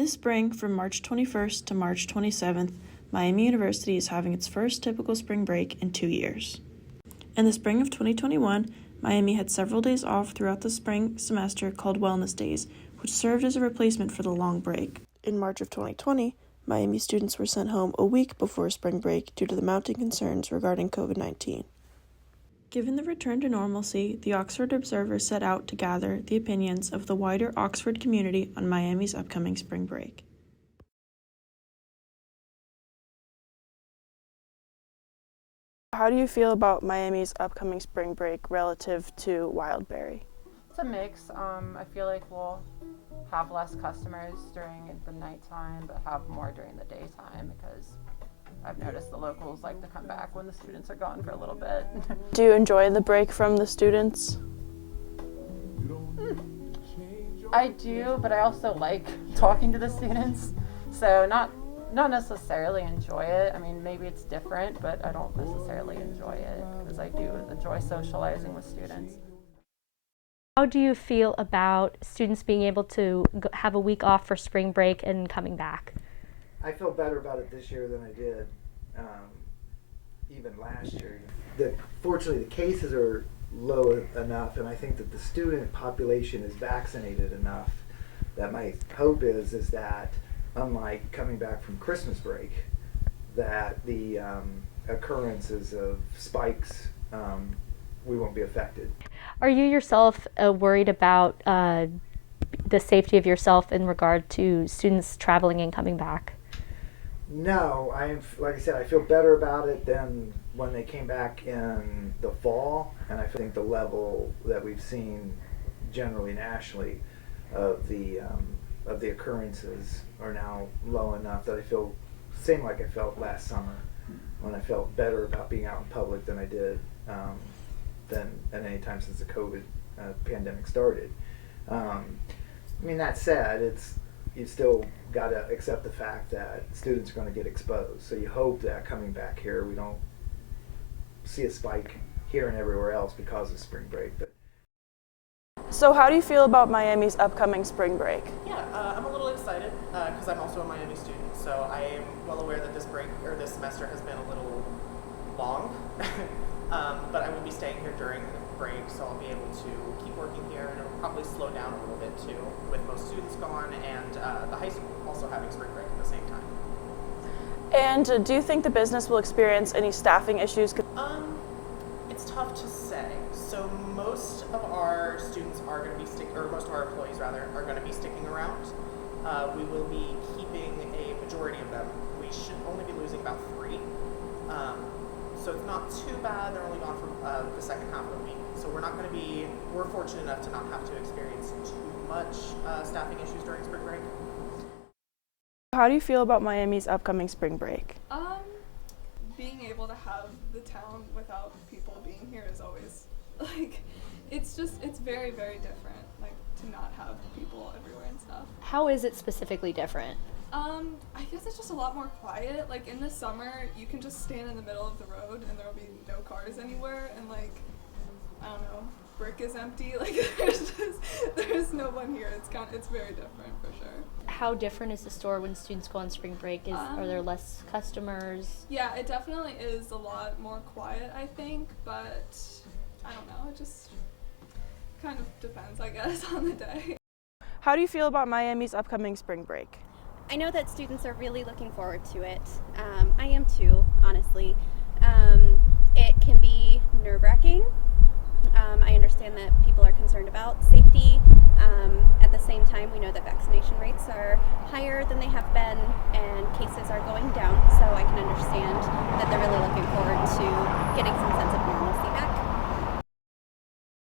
This spring, from March 21st to March 27th, Miami University is having its first typical spring break in 2 years. In the spring of 2021, Miami had several days off throughout the spring semester called Wellness Days, which served as a replacement for the long break. In March of 2020, Miami students were sent home a week before spring break due to the mounting concerns regarding COVID-19. Given the return to normalcy, the Oxford Observer set out to gather the opinions of the wider Oxford community on Miami's upcoming spring break. How do you feel about Miami's upcoming spring break relative to Wildberry? It's a mix. I feel like we'll have less customers during the nighttime, but have more during the daytime because I've noticed the locals like to come back when the students are gone for a little bit. Do you enjoy the break from the students? I do, but I also like talking to the students, so not necessarily enjoy it. I mean, maybe it's different, but I don't necessarily enjoy it because I do enjoy socializing with students. How do you feel about students being able to have a week off for spring break and coming back? I feel better about it this year than I did even last year. Fortunately, the cases are low enough, and I think that the student population is vaccinated enough that my hope is that unlike coming back from Christmas break, that the occurrences of spikes, we won't be affected. Are you yourself worried about the safety of yourself in regard to students traveling and coming back? No, like I said, I feel better about it than when they came back in the fall, and I think the level that we've seen generally nationally of the occurrences are now low enough that I feel same like I felt last summer when I felt better about being out in public than I did than at any time since the COVID pandemic started. I mean, that said, you still got to accept the fact that students are going to get exposed. So you hope that coming back here, we don't see a spike here and everywhere else because of spring break. But So how do you feel about Miami's upcoming spring break? Yeah, I'm a little excited because I'm also a Miami student, so I am well aware that this semester has been a little long, but I will be staying here during the break, so I'll be able to keep working here, and it'll probably slow down a little bit too, with most students gone and the high school also having spring break at the same time. And do you think the business will experience any staffing issues? It's tough to say. So most of our students are going to be most of our employees rather are going to be sticking around. We will be keeping a majority of them. We should only be losing about 3. So it's not too bad. They're only gone for the second half of the week. So we're fortunate enough to not have to experience too much staffing issues during spring break. How do you feel about Miami's upcoming spring break? Being able to have the town without people being here is always, it's very, very different, to not have people everywhere and stuff. How is it specifically different? I guess it's just a lot more quiet. In the summer, you can just stand in the middle of the road and there'll be no cars anywhere, and I don't know, brick is empty. There's no one here. It's very different for sure. How different is the store when students go on spring break? Are there less customers? Yeah, it definitely is a lot more quiet, I think, but I don't know, it just kind of depends, I guess, on the day. How do you feel about Miami's upcoming spring break? I know that students are really looking forward to it. I am too, honestly. It can be nerve-wracking. I understand that people are concerned about safety. At the same time, we know that vaccination rates are higher than they have been and cases are going down. So